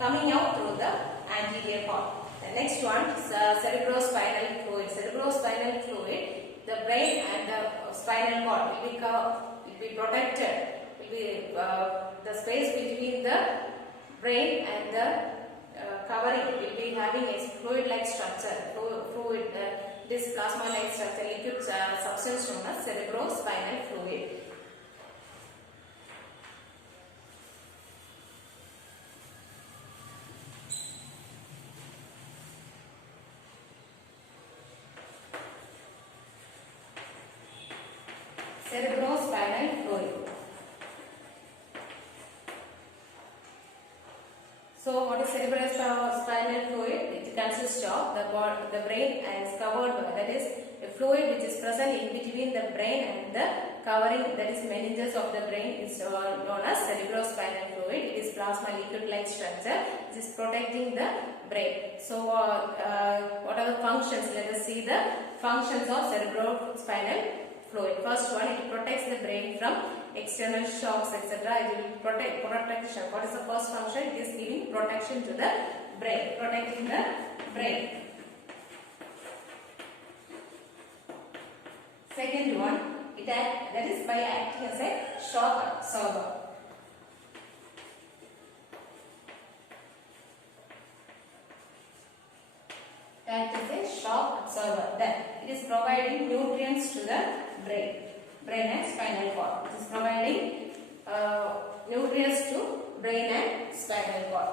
coming out through the anterior horn. The next one is cerebrospinal fluid. Cerebrospinal fluid, the brain and the spinal cord will be protected. Will be the space between the brain and the covering will be having a fluid-like structure. Fluid. This plasma-like structure, liquid substance known as cerebrospinal fluid. Cerebrospinal fluid. So, what is cerebrospinal fluid? It consists of the brain and is covered by, that is, a fluid which is present in between the brain and the covering, that is, meninges of the brain, is known as cerebrospinal fluid. It is plasma liquid-like structure. It is protecting the brain. So, what are the functions? Let us see the functions of cerebrospinal fluid. First one, it protects the brain from external shocks, etc. It will protect protection. What is the first function? It is giving protection to the brain, protecting the brain. Second one, that is by acting as a shock absorber. That is a shock absorber. Then it is providing nutrients to the brain and spinal cord. It is providing nutrients to brain and spinal cord.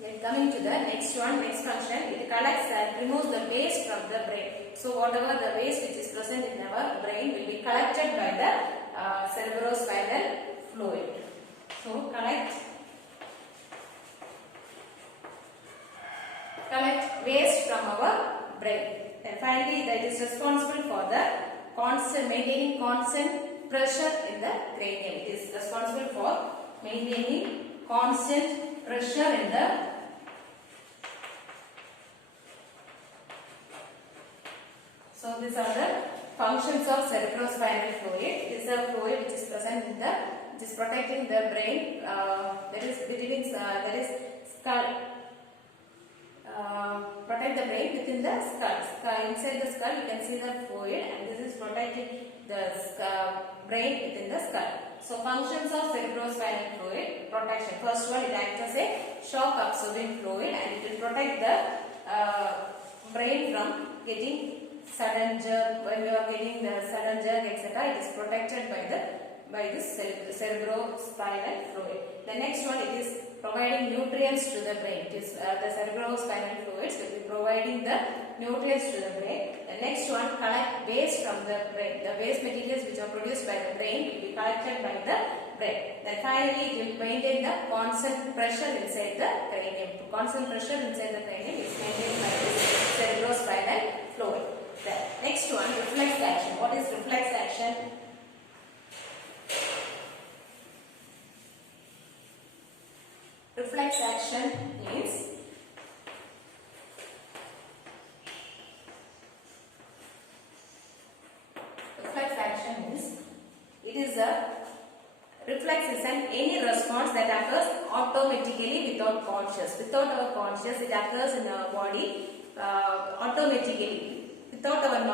Then coming to the next function, it collects and removes the waste from the brain. So whatever the waste which is present in our brain will be collected by the cerebrospinal fluid. So collect waste from our brain. And finally, that is responsible for the maintaining constant pressure in the cranium. It is responsible for maintaining constant pressure in the So these are the functions of cerebrospinal fluid. It is a fluid which is present in it is protecting the brain, that is between that is skull. Protect the brain within the skull. Inside the skull you can see the fluid, and this is protecting the brain within the skull. So functions of cerebrospinal fluid: protection. First one, it acts as a shock absorbing fluid, and it will protect the brain from getting sudden jerk. When you are getting the sudden jerk, etc., it is protected by this cerebrospinal fluid. The next one, it is providing nutrients to the brain. It is the cerebrospinal fluids will be providing the nutrients to the brain. The next one, collect waste from the brain. The waste materials which are produced by the brain will be collected by the brain. Then finally, it will maintain the constant pressure inside the cranium. Constant pressure inside the cranium is maintained by the cerebrospinal fluid. The next one, reflex action. What is reflex action? Reflex action means it is a reflex is any response that occurs automatically without conscious. Without our conscious, it occurs in our body automatically. Without our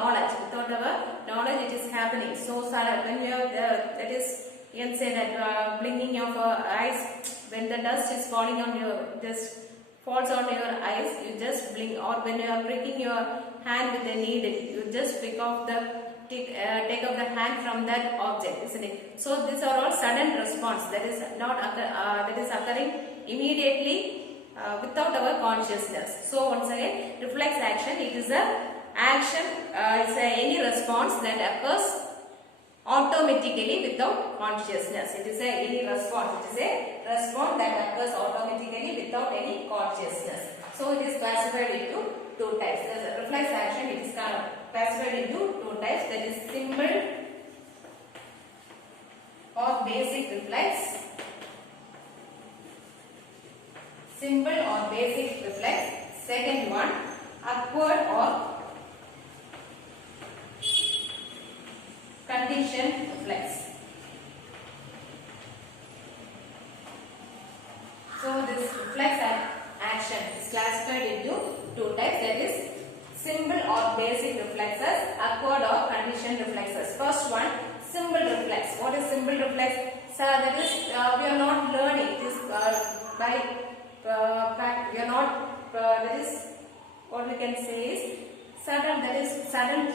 knowledge, it is happening. So when you have that is, you can say that blinking of our eyes, when the dust is falling on your, just falls on your eyes, you just blink. Or when you are pricking your hand with a needle. You just take off the hand from that object, isn't it? So these are all sudden response that is occurring immediately without our consciousness. So once again, reflex action, it is a action, any response that occurs automatically without consciousness. It is any response. It is a response that occurs automatically without any consciousness. So it is classified into two types. The reflex action, it is classified into two types. That is simple or basic reflex. Simple or basic reflex. Second one, upward or conditioned reflex. So this reflex action is classified into two types, that is simple or basic reflexes, upward or conditioned reflexes. First one, simple reflex. What is simple reflex? So that is we are not learning this by practice. We are not that is what we can say is sudden, that is sudden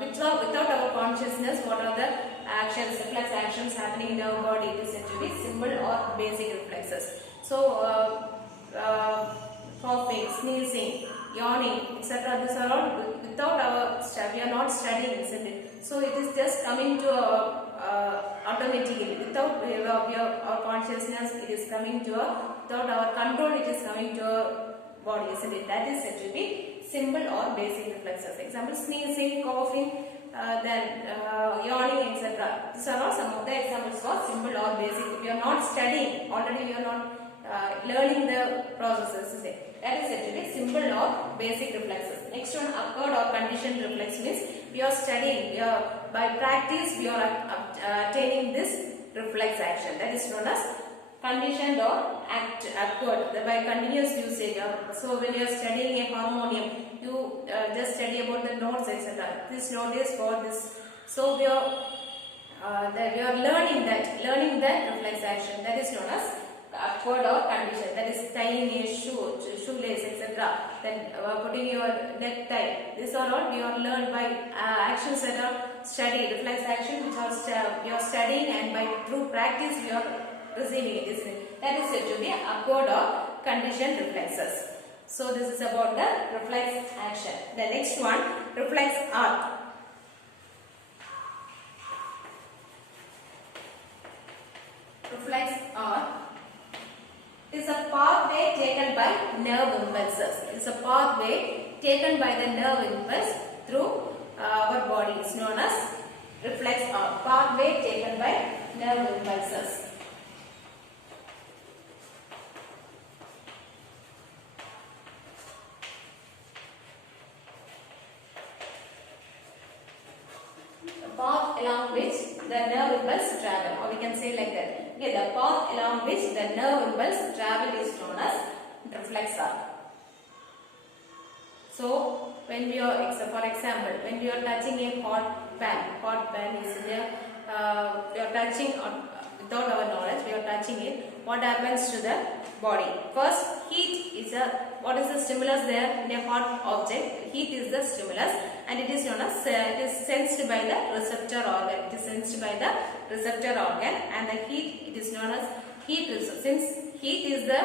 without our consciousness. What are the actions, reflex actions happening in our body? It is said to be simple or basic reflexes. So coughing, sneezing, yawning, etc. These are all without our we are not studying, isn't it? So it is just coming to automatically without our consciousness. It is coming to without our control. It is coming to our body, isn't it? That is said to be simple or basic reflexes. Example: sneezing, coughing, then yawning, etc. These are all some of the examples for simple or basic. If you are not studying, already you are not learning the processes, isn't it? That is said to be simple or basic reflexes. Next one, upward or conditioned reflex means we are studying. By practice we are attaining this reflex action. That is known as conditioned or upward by continuous usage. So when you are studying a harmonium, you just study about the notes, etc. This note is for this. So we are learning that reflex action. That is known as upward or conditioned. That is tying a shoelace, etc. Then putting your necktie. These are all we are learned by actions that are studied. Reflex action which we are studying, and by through practice we are receiving it, isn't it? That is said to be upward or conditioned reflexes. So this is about the reflex action. The next one, reflex arc. Reflex arc is a pathway taken by nerve impulses. It is a pathway taken by the nerve impulse through our body. It is known as reflex arc. Pathway taken by nerve impulses. Path along which the nerve impulse travel, or we can say like that. Okay, the path along which the nerve impulse travel is known as reflex arc. So when we are, for example, when we are touching a hot pan is there. We are touching without our knowledge. We are touching it. What happens to the body? First, heat is what is the stimulus there in a hot object? Heat is the stimulus, and it is known as it is sensed by the receptor organ. It is sensed by the receptor organ, and the heat, it is known as heat receptor. Since heat is the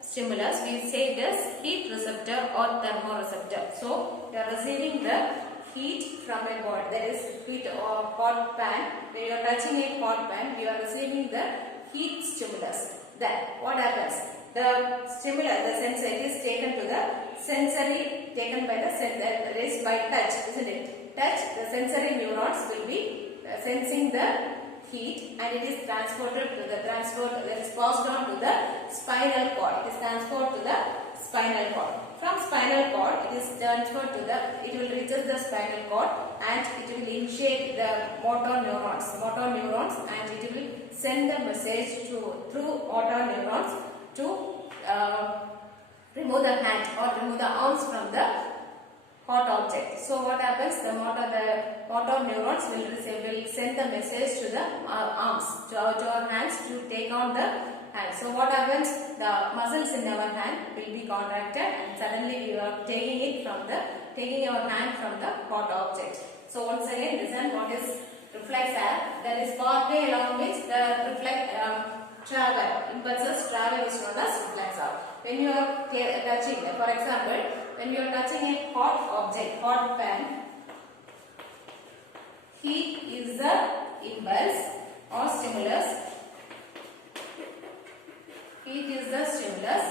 stimulus, we say it as heat receptor or thermoreceptor. So we are receiving the heat from a body. That is heat or hot pan. When you are touching a hot pan, we are receiving the heat stimulus. Then what happens? The stimulus, the sensor, it is taken to the sensory, taken by the sensor, that is by touch, isn't it? Touch, the sensory neurons will be sensing the heat, and it is transported to the that is passed on to the spinal cord. It is transferred to the spinal cord. From spinal cord, it is transferred to it will reach the spinal cord, and it will initiate the motor neurons, and it will send the message through motor neurons to remove the hand or remove the arms from the hot object. So what happens? The motor neurons will send the message to the arms, to our hands, to take on the hand. So what happens? The muscles in our hand will be contracted and suddenly we are taking our hand from the hot object. So once again listen what is reflex act. That is pathway along which the impulses travel is known as reflex act. When you are touching, for example, when you are touching a hot object, hot pan, heat is the impulse or stimulus. Heat is the stimulus,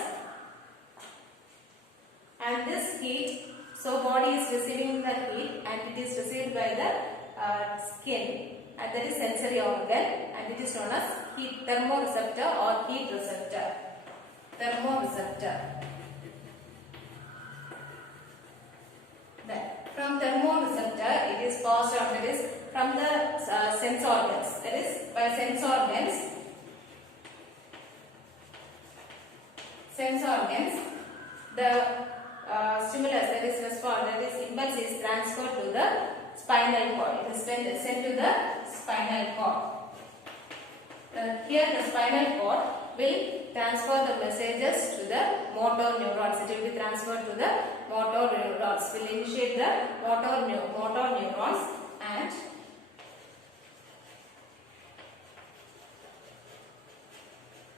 and this heat, so body is receiving the heat and it is received by the skin, and that is sensory organ, and it is known as heat thermoreceptor or heat receptor. Thermoreceptor. Then from thermoreceptor it is passed on, that is from the sense organs, that is by sense organs. The stimulus, that is response, that is impulse is transferred to the spinal cord. It is sent to the spinal cord. Here the spinal cord will transfer the messages to the motor neurons. It will be transferred to the motor neurons. Will initiate the motor neurons, and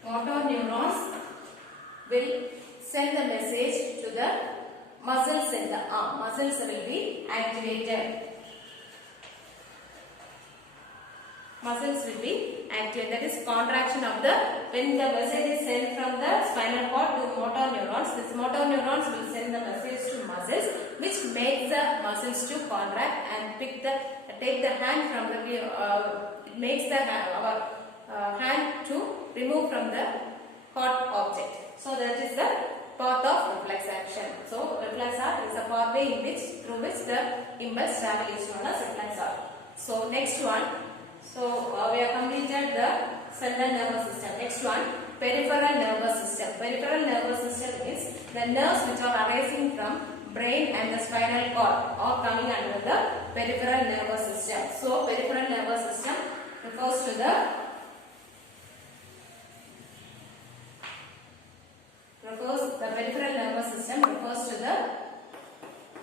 motor neurons will send the message to the muscles in the arm. Muscles will be activated. That is contraction of the, when the message is sent from the spinal cord to motor neurons, this motor neurons will send the message to muscles, which makes the muscles to contract and take the hand from the, it makes the our hand to remove from the hot object. So that is the path of reflex action. So reflex arc is a pathway through which the impulse travel is known as reflex arc. So next one. So we have completed the central nervous system. Next one, peripheral nervous system. Peripheral nervous system is the nerves which are arising from brain and the spinal cord are coming under the peripheral nervous system. So peripheral nervous system refers to the peripheral nervous system refers to the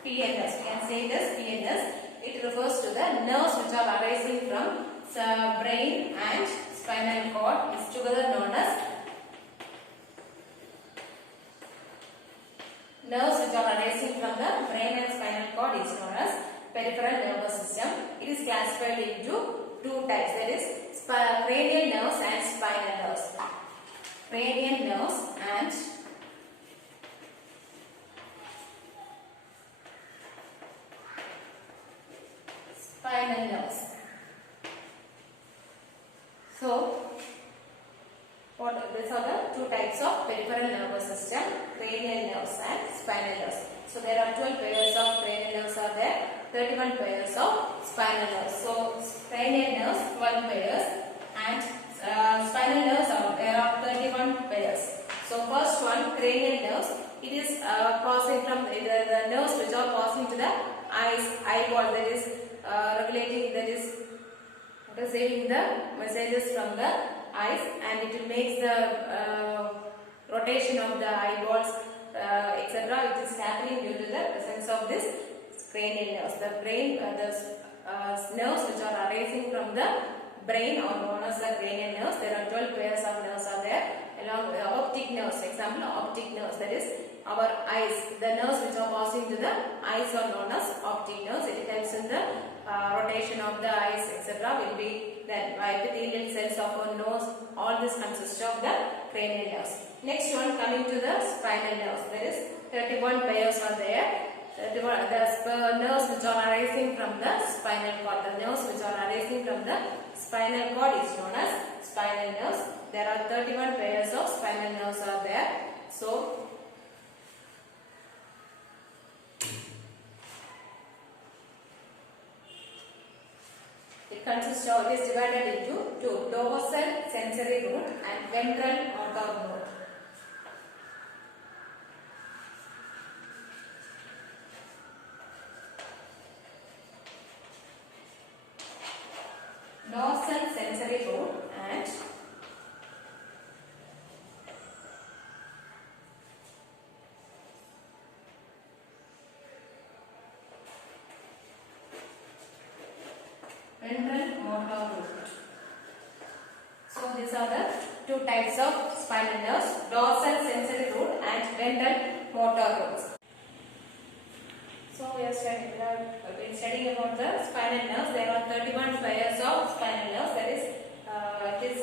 PNS. We can say this PNS. It refers to the nerves which are arising from brain and spinal cord, is together known as nerves which are arising from the brain and spinal cord is known as peripheral nervous system. It is classified into two types, that is cranial nerves and spinal nerves. Cranial nerves and spinal nerves. So, these are the two types of peripheral nervous system, cranial nerves and spinal nerves. So, there are 12 pairs of cranial nerves are there, 31 pairs of spinal nerves. So, cranial nerves 12 pairs and spinal nerves there are 31 pairs. So, first one, cranial nerves. It is passing from the nerves which are passing to the eyeball, that is regulating, that is receiving the messages from the eyes, and it makes the rotation of the eyeballs, etc., which is happening due to the presence of this cranial nerves. The brain, the nerves which are arising from the brain are known as the cranial nerves. There are 12 pairs of nerves are there, along with optic nerves. Example, optic nerves, that is our eyes. The nerves which are passing to the eyes are known as optic nerves. It helps in the rotation of the eyes, etc. will be then by epithelial cells of our nose. All this consists of the cranial nerves. Next one, coming to the spinal nerves. There is 31 pairs are there. The nerves which are arising from the spinal cord. The nerves which are arising from the spinal cord is known as spinal nerves. There are 31 pairs of spinal nerves are there. So, it is divided into two, dorsal sensory root and ventral motor root. Dorsal sensory root and ventral motor root. So these are the two types of spinal nerves, dorsal sensory root and ventral motor roots. So we are studying about the spinal nerves. There are 31 pairs of spinal nerves. That is, it is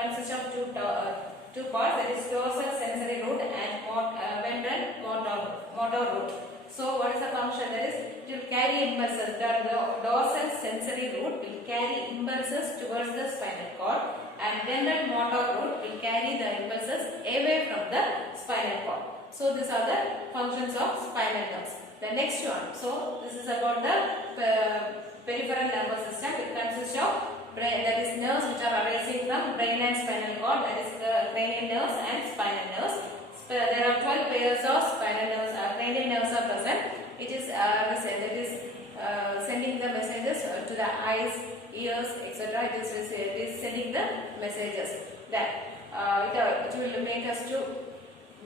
consists of two parts. That is dorsal sensory root and ventral motor root. So what is the function? That is, it will carry impulses. The dorsal sensory root will carry impulses towards the spinal cord, and ventral motor root will carry the impulses away from the spinal cord. So these are the functions of spinal nerves. The next one. So this is about the peripheral nervous system. It consists of brain, that is nerves which are arising from brain and spinal cord. That is the cranial nerves and spinal nerves. There are 12 pairs of spinal nerves. Cranial nerves are present. It is sending the messages to the eyes, ears, etc. It is sending the messages. That it will make us to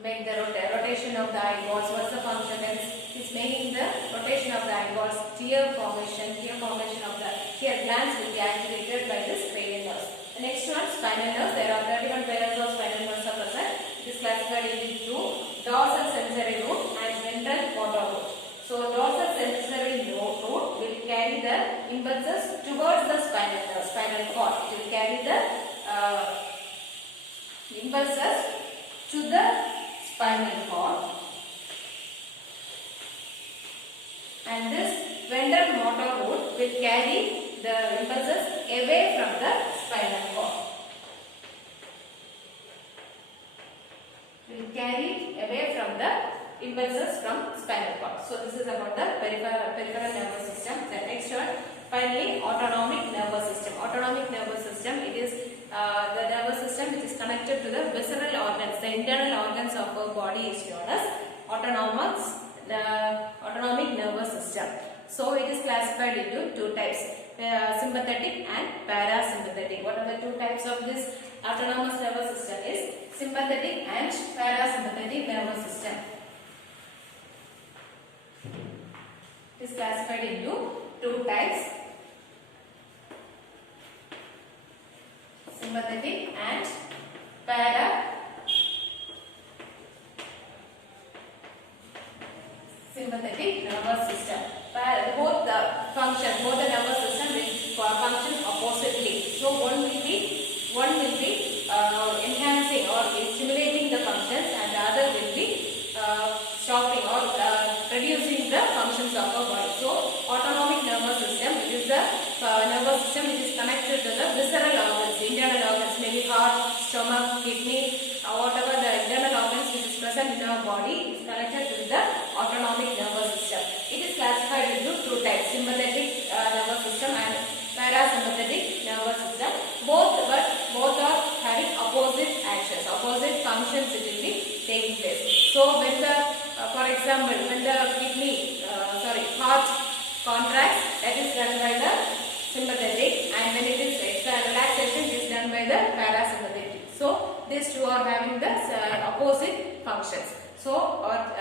make the rotation of the eyeballs. What's the function? That is making the rotation of the eyeballs. Tear formation of the tear glands will be activated by this cranial nerves. The next one, spinal nerves. There are 31 pairs of spinal nerves are present. It is classified into dorsal sensory root and ventral motor root. So dorsal sensory root will carry the impulses towards the spinal cord. It will carry the impulses to the spinal cord, and this ventral motor root will carry the impulses away from the spinal cord. Will carry away from the impulses from spinal cord. So this is about the peripheral nervous system. The next one, finally, autonomic nervous system. Autonomic nervous system, it is the nervous system which is connected to the visceral organs. The internal organs of our body is known as autonomic nervous system. So it is classified into two types, sympathetic and parasympathetic. What are the two types of this autonomous nervous system? Is sympathetic and parasympathetic nervous system. It is classified into two types, sympathetic and parasympathetic nervous system. Both the nervous system will function oppositely. So one will be enhancing or stimulating the functions, and the other will be stopping or reducing the functions of our body. So autonomic nervous system, it is the nervous system which is connected to the visceral organs, the internal organs, maybe heart, stomach, kidney, whatever the internal organs which is present in our body is connected to the autonomic nervous system. It is classified into two types, sympathetic nervous system and parasympathetic nervous system. Both are having opposite actions, opposite functions it will be taking place. So when the, for example, when the heart contracts, that is done by the sympathetic, and when it is relaxation, it is done by the parasympathetic. So these two are having the opposite functions. So our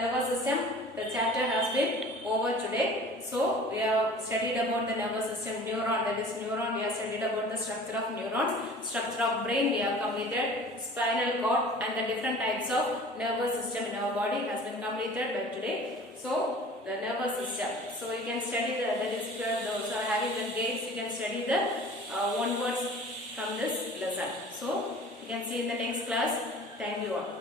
nervous system, the chapter has been over today. So we have studied about the nervous system, neuron, that is neuron. We have studied about the structure of neurons, structure of brain. We have completed spinal cord, and the different types of nervous system in our body has been completed by today. So the nervous system. So you can study that is those are having the gates. You can study the one words from this lesson. So you can see in the next class. Thank you all.